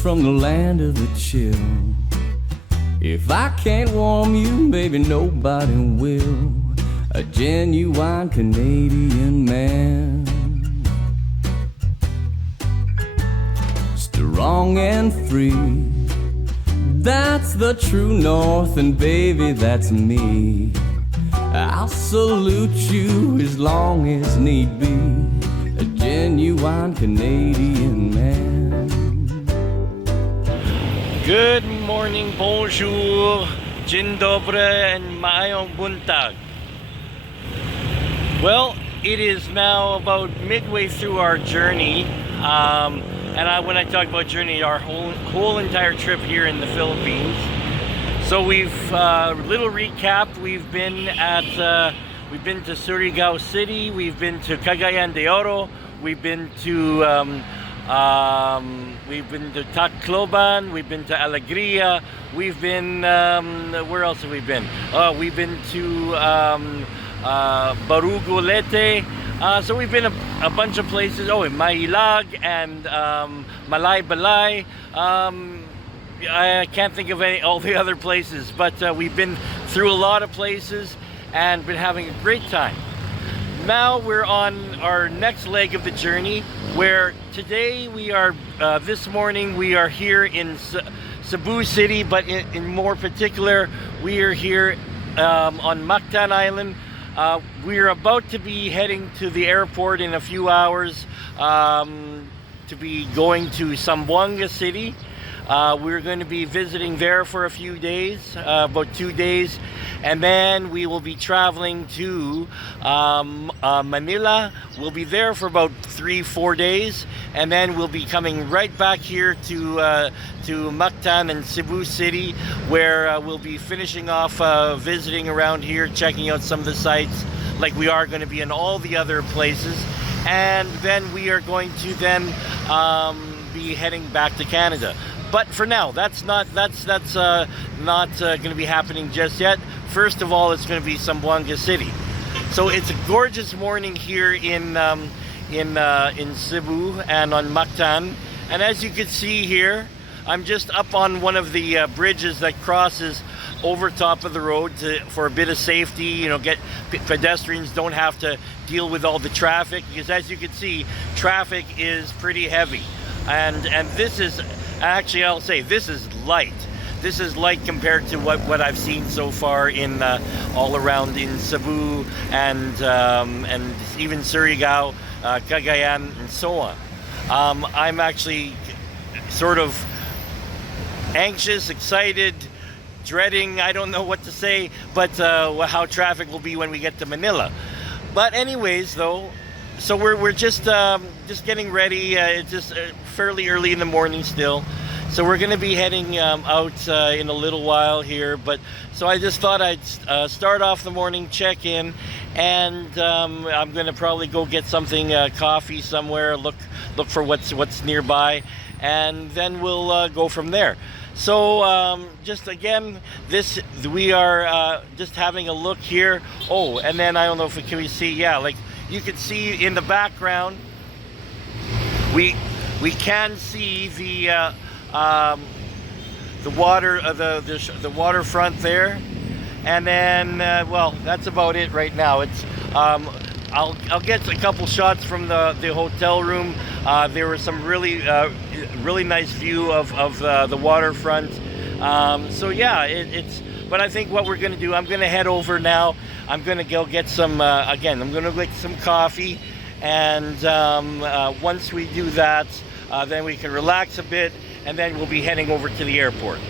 from the land of the chill. If I can't warm you, baby, nobody will. A genuine Canadian man, strong and free. That's the true North, and baby, that's me. I'll salute you as long as need be. A genuine Canadian man. Good morning, bonjour, dzień dobry, and maayong buntag. Well, it is now about midway through our journey. When I talk about journey, our whole entire trip here in the Philippines. So we've little recap. We've been to Surigao City. We've been to Cagayan de Oro. We've been to Tacloban. We've been to Alegria. We've been where else have we been? We've been to Barugolete. So we've been a bunch of places. Oh, in Mailag and Malaybalay. I can't think of all the other places, but we've been through a lot of places and been having a great time. Now we're on our next leg of the journey, where today we are, this morning we are here in Cebu City, but in more particular, we are here on Mactan Island. We're about to be heading to the airport in a few hours to be going to Zamboanga City. We're going to be visiting there for a few days, about 2 days, and then we will be traveling to Manila. We'll be there for about 3-4 days, and then we'll be coming right back here to Mactan and Cebu City, where we'll be finishing off visiting around here, checking out some of the sites, like we are going to be in all the other places, and then we are going to then be heading back to Canada. But for now, that's not going to be happening just yet. First of all, it's going to be Zamboanga City. So it's a gorgeous morning here in Cebu and on Mactan. And as you can see here, I'm just up on one of the bridges that crosses over top of the road for a bit of safety. You know, pedestrians don't have to deal with all the traffic, because as you can see, traffic is pretty heavy. And this is actually, I'll say, this is light. This is light compared to what I've seen so far in all around in Cebu and even Surigao, Cagayan, and so on. I'm actually sort of anxious, excited, dreading, I don't know what to say, but how traffic will be when we get to Manila. But anyways, though, so we're just getting ready. It's just fairly early in the morning still, so we're going to be heading out in a little while here. But so I just thought I'd start off the morning, check in, and I'm going to probably go get something, coffee somewhere, look for what's nearby, and then we'll go from there. So just again, we are just having a look here. Oh, and then I don't know if can we see? Yeah, like you can see in the background, we can see the water, the waterfront there, and then well, that's about it right now. It's I'll get a couple shots from the hotel room. There was some really nice view of the waterfront. So yeah, it's. But I think what we're going to do, I'm going to head over now. I'm going to go get some. Again, I'm going to get some coffee, and once we do that, then we can relax a bit, and then we'll be heading over to the airport.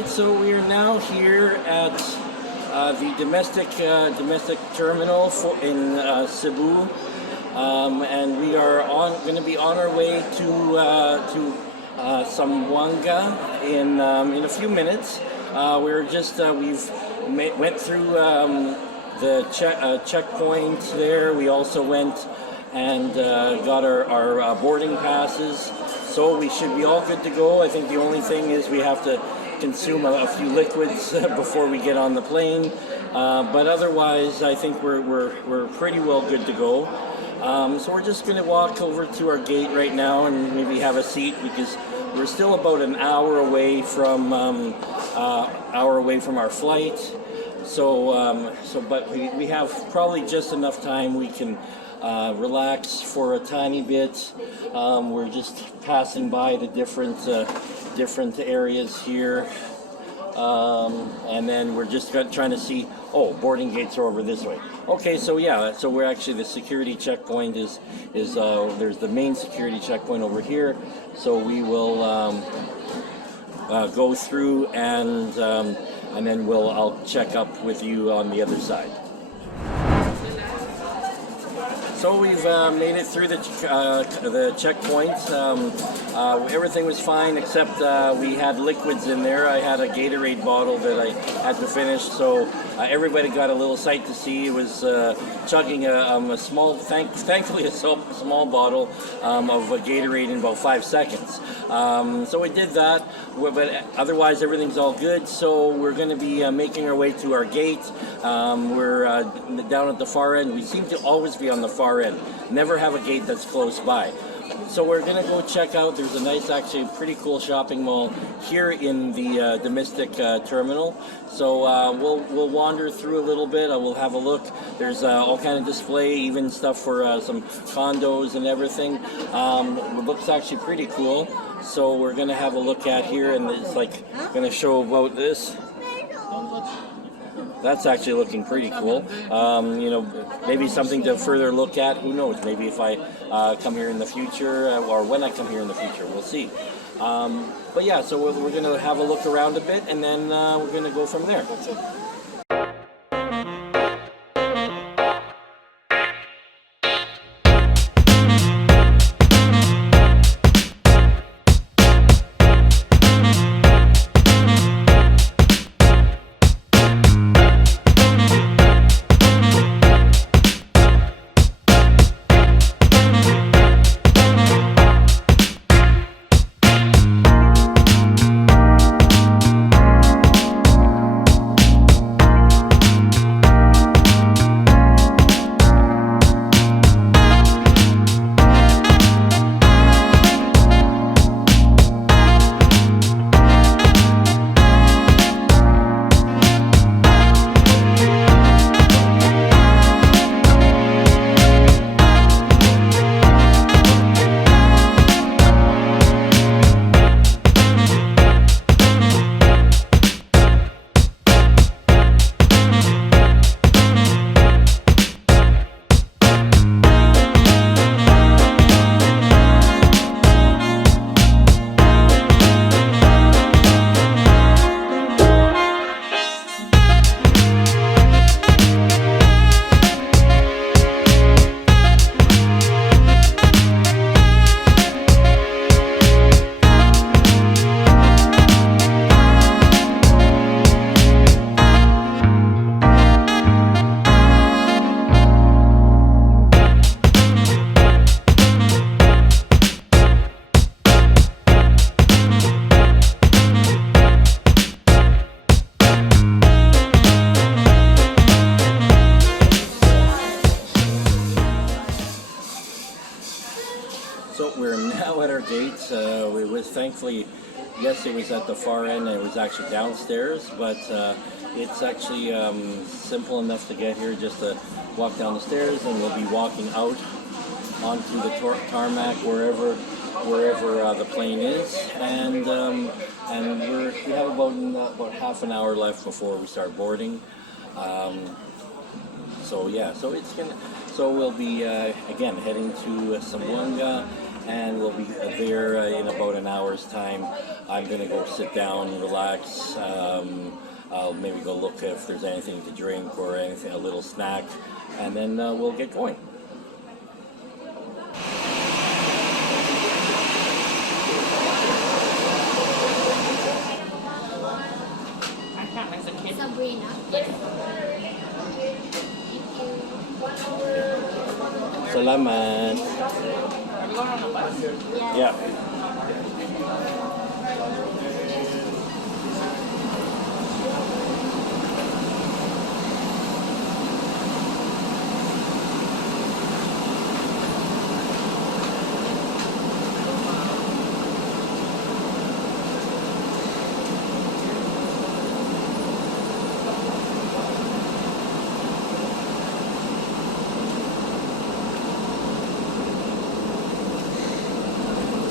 right, so we are now here at the domestic terminal in Cebu, and we are going to be on our way to Zamboanga in a few minutes. Went through the checkpoint there. We also went and got our boarding passes, so we should be all good to go. I think the only thing is we have to consume a few liquids before we get on the plane, but otherwise I think we're pretty well good to go. So we're just going to walk over to our gate right now and maybe have a seat, because we're still about an hour away from our flight. But we have probably just enough time. We can relax for a tiny bit. We're just passing by the different areas here, and then we're just trying to see. Oh, boarding gates are over this way. Okay, so yeah, so we're actually, the security checkpoint is there's the main security checkpoint over here. So we will go through and then I'll check up with you on the other side. So we've made it through the checkpoint. Everything was fine except we had liquids in there. I had a Gatorade bottle that I had to finish, so everybody got a little sight to see. It was chugging a small, thankfully a small bottle of Gatorade in about 5 seconds. So we did that, but otherwise everything's all good. So we're going to be making our way to our gate. We're down at the far end. We seem to always be on the far end. Never have a gate that's close by. So we're gonna go check out. There's a nice, actually pretty cool shopping mall here in the domestic terminal. So we'll wander through a little bit. We'll have a look. There's all kind of display, even stuff for some condos and everything. It looks actually pretty cool. So we're gonna have a look at here, and it's gonna show about this. That's actually looking pretty cool. Maybe something to further look at. Who knows? Maybe if I come here in the future, or when I come here in the future, we'll see. But yeah, so we're going to have a look around a bit, and then we're going to go from there. Thankfully, yes, it was at the far end, and it was actually downstairs, but it's actually simple enough to get here. Just to walk down the stairs, and we'll be walking out onto the tarmac wherever the plane is, and we have about half an hour left before we start boarding. So we'll be again heading to Zamboanga. and we'll be there in about an hour's time. I'm gonna go sit down and relax. I'll maybe go look if there's anything to drink or anything, a little snack, and then we'll get going. Sabrina. Salamat. Are we going on a bus? Yeah.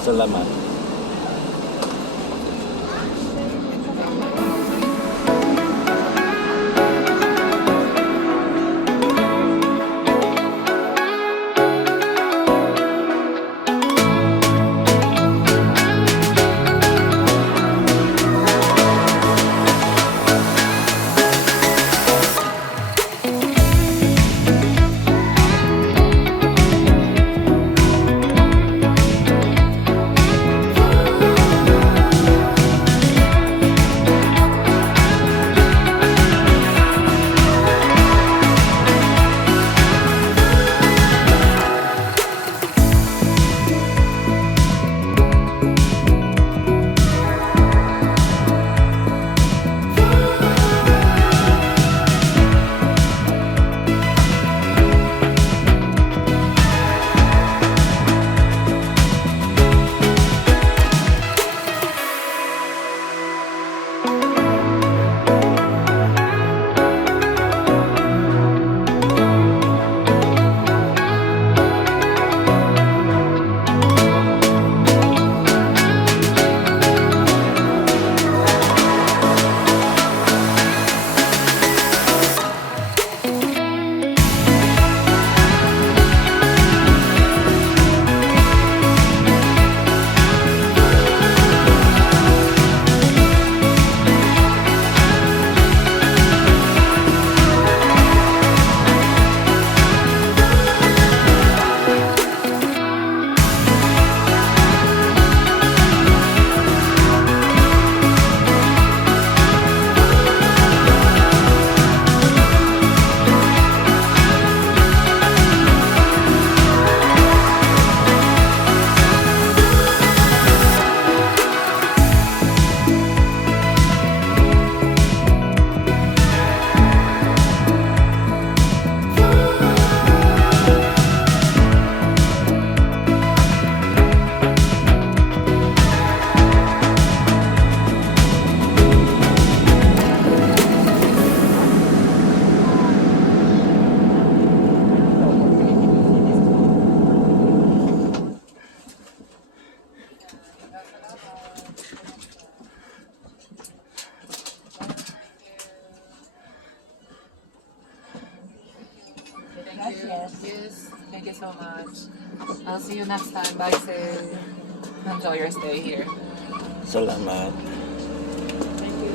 Salamat. Yes, thank you so much. I'll see you next time. Bye, sis. Enjoy your stay here. Salamat. Thank you.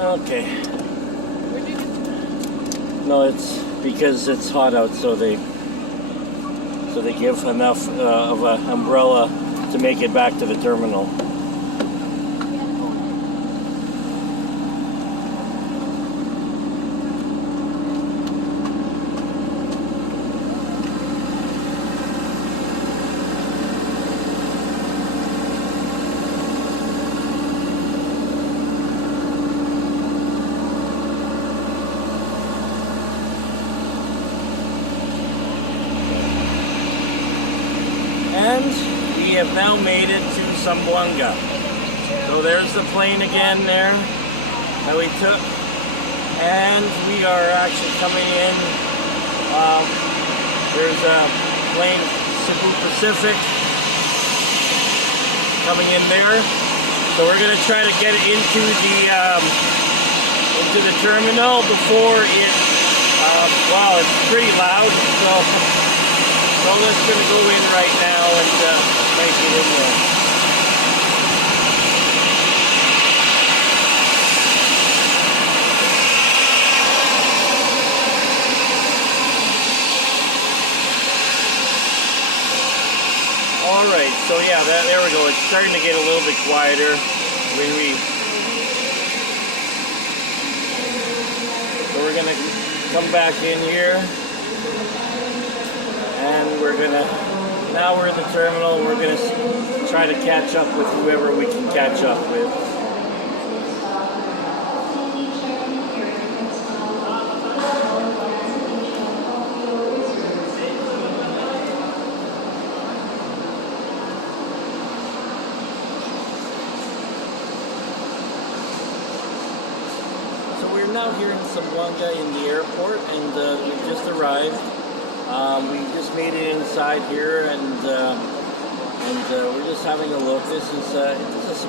Okay. No, it's because it's hot out, so they give enough of an umbrella to make it back to the terminal. And we have now made it to Zamboanga. So there's the plane again there that we took. And we are actually coming in. There's a plane, Cebu Pacific, coming in there. So we're gonna try to get into into the terminal before it, wow, it's pretty loud, so let's gonna go in right now and make it in there. Alright, so yeah, there we go. It's starting to get a little bit quieter. So we're gonna come back in here, and now we're in the terminal, and we're gonna try to catch up with whoever we can catch up with. Now here in Zamboanga in the airport, and we've just arrived. We just made it inside here, and we're just having a look. This is a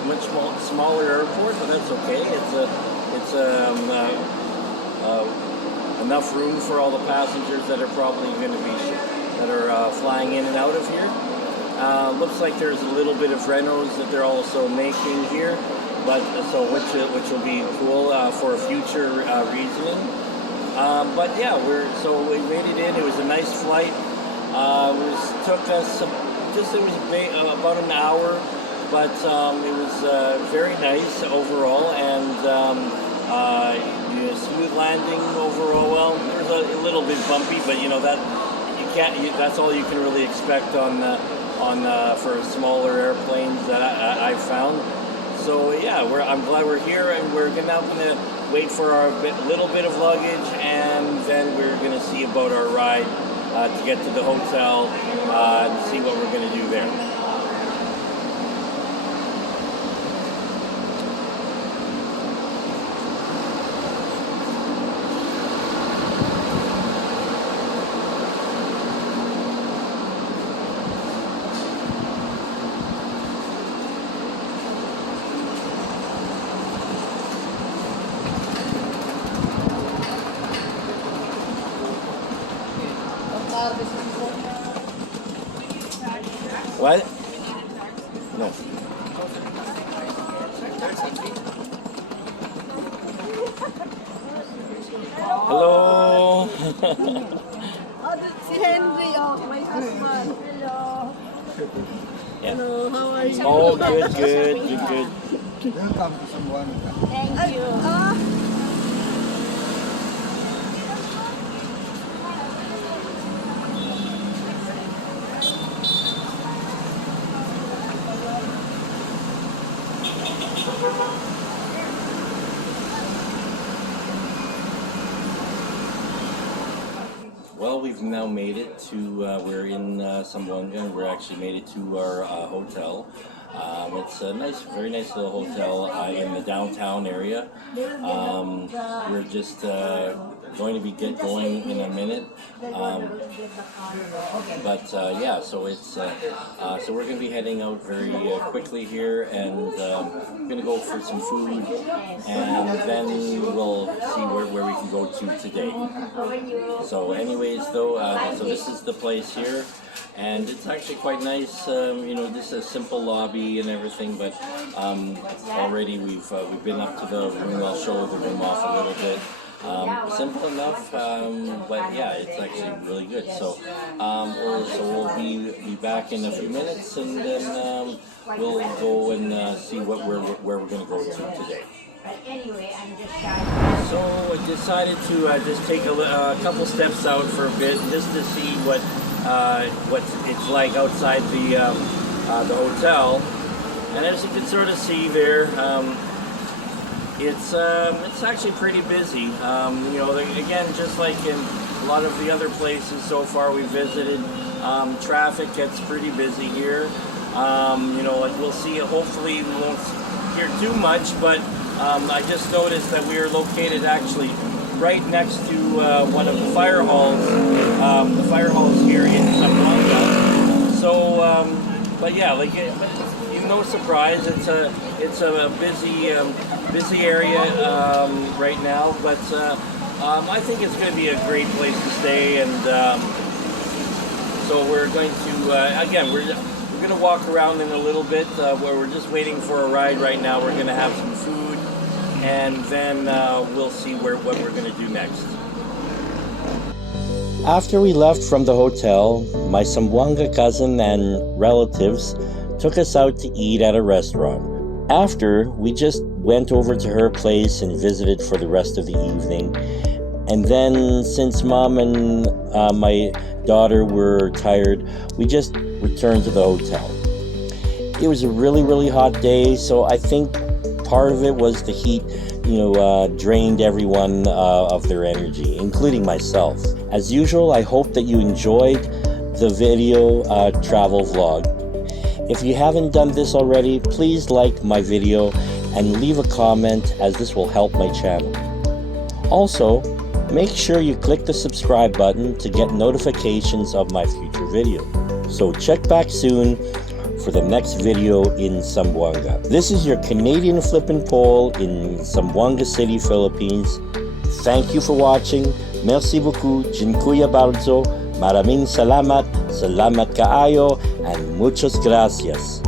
much smaller airport, but that's okay. It's enough room for all the passengers that are probably going to be flying in and out of here. Looks like there's a little bit of renos that they're also making here. But which will be cool for a future reason. But yeah, we made it in. It was a nice flight. Took us about an hour, but it was very nice overall, and smooth landing overall. Well, it was a little bit bumpy, but you know that that's all you can really expect on for smaller airplanes that I found. So yeah, I'm glad we're here, and we're now going to wait for our little bit of luggage, and then we're going to see about our ride to get to the hotel and see what we're going to do there. What? No. Hello. Si Henry, my husband. Hello. Yeah. Hello, how are you? Oh, good. Welcome to Sambuangan. Thank you. Well, we've now made it to, we're in Zamboanga. We're actually made it to our hotel. It's a very nice little hotel in the downtown area. We're just going to be going in a minute. Yeah, so it's so we're going to be heading out very quickly here, and we're going to go for some food, and then we'll see where we can go to today. So anyways, though, so this is the place here, and it's actually quite nice. You know, this is a simple lobby and everything, but already we've been up to the room. I'll show the room off a little bit. Simple enough, but yeah, it's actually really good. So, we'll be back in a few minutes, and then we'll go and see where we're going to go to today. So I decided to just take a couple steps out for a bit, just to see what it's like outside the hotel. And as you can sort of see there, it's actually pretty busy. You know, again, just like in a lot of the other places so far we visited, traffic gets pretty busy here. You know, like we'll see. Hopefully, we won't hear too much, but I just noticed that we are located actually right next to one of the fire halls. The fire halls here in Zamboanga. So, but yeah, like no surprise, it's It's a busy area right now, but I think it's going to be a great place to stay. And so we're going to again we're going to walk around in a little bit. Where we're just waiting for a ride right now. We're going to have some food, and then we'll see what we're going to do next. After we left from the hotel, my Zamboanga cousin and relatives took us out to eat at a restaurant. After, we just went over to her place and visited for the rest of the evening. And then, since Mom and my daughter were tired, we just returned to the hotel. It was a really hot day, so I think part of it was the heat, drained everyone of their energy, including myself. As usual, I hope that you enjoyed the video travel vlog. If you haven't done this already, please like my video and leave a comment, as this will help my channel. Also, make sure you click the subscribe button to get notifications of my future video. So check back soon for the next video in Zamboanga. This is your Canadian Flip and Pole in Zamboanga City, Philippines. Thank you for watching. Merci beaucoup. Dziękuję bardzo. Maraming salamat. Salamat kaayo. And muchas gracias.